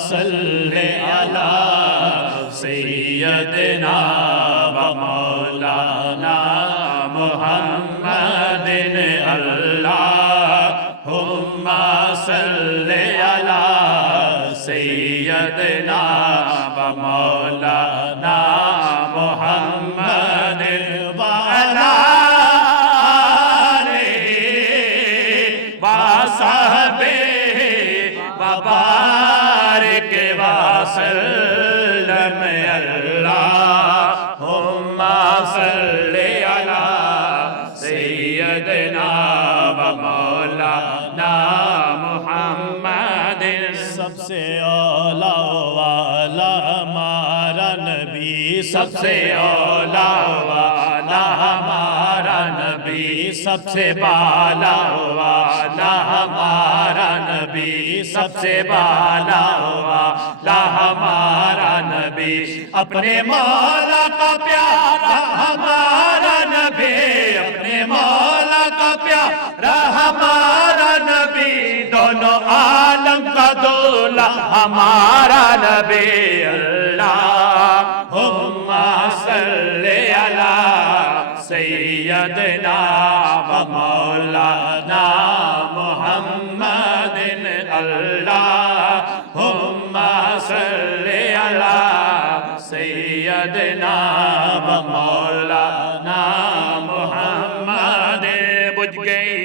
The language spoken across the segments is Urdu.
صلی علی سیدنا و مولانا محمد اللہم صلی علی سیدنا و مولانا محمد وعلی آلہ وصحبہ وبارک وسلم اللہم صلی علی سیدنا و مولانا محمد سب سے اولا والا ہمارا نبی سب سے اولا والا ہمارا نبی سب سے بالا والا ہمارا نبی سب سے بالا والا ہمارا نبی اپنے مولا کا پیارا ہمارا نبی اپنے مولا کا پیارا ہمارا نبی دونوں عالم کا دولا ہمارا نبی اللہم صلی علی سیدنا و مولانا محمد اللہم صلی علی سیدنا و مولانا محمد بجھ گئی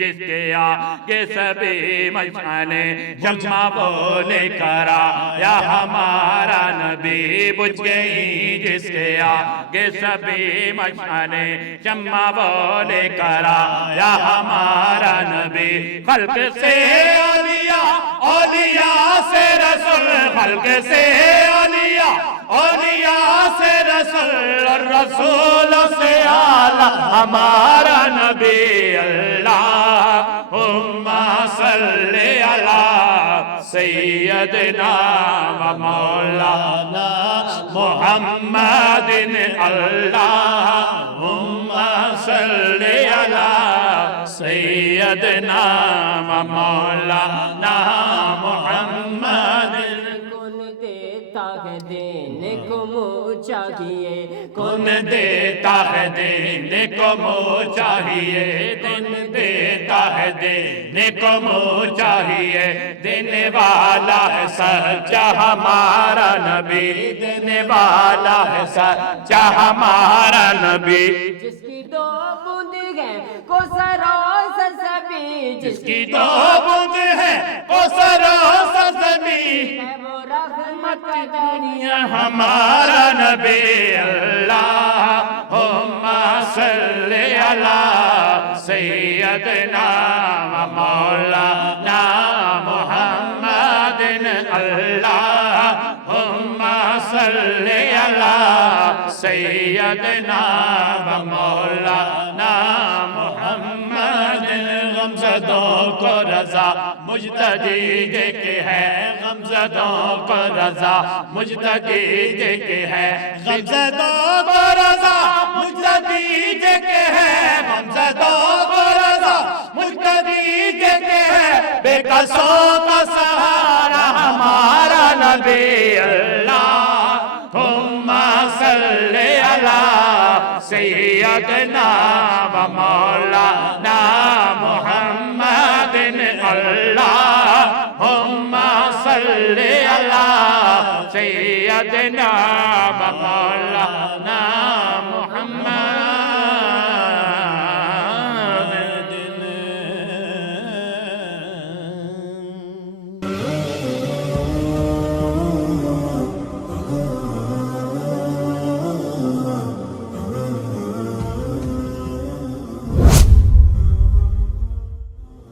جس کے آگے سبھی مشعلیں جمع بولے کرا یا ہمارا نبی بجھ گئی جس کے آگے سبھی مشعلیں جمع بولے کرا یا ہمارا نبی خلق سے اولیاء اولیاء سے رسول خلق سے اولیاء اولیاء سے رسول اور رسول سے اعلیٰ ہمارا نبی اللہم صلی علی سیدنا و مولانا محمد اللہم صلی علی سیدنا و مولانا محمد کون دیتا ہے دینے کو منہ چاہیے کون دیتا ہے دینے کو منہ چاہیے کون دیتا ہے دینے کو منہ چاہیے دینے والا ہے سچا ہمارا نبی دینے والا ہے سچا ہمارا نبی جس کی دو بوند ہے کوثر و سرسبی جس کی دو بوند ہے کوثر و سرسبی ہے وہ رحمت کا دریا ہمارا نبی اللہم صلی علی سیدنا و مولانا محمد اللہم صلی علی سیدنا و مولانا محمد غمزدوں کو رضا مجتدی دے کے ہے غمزدوں کو رضا مجتدی دے کے ہے غمزدوں کو رضا مجتدی دے کے ہے غمزدوں کو رضا مجتدی دے کے ہے بے قصوں کا سہارا ہمارا نبی اللہم صلی علی سیدنا و مولانا محمد اللہم صلی علی سیدنا و مولانا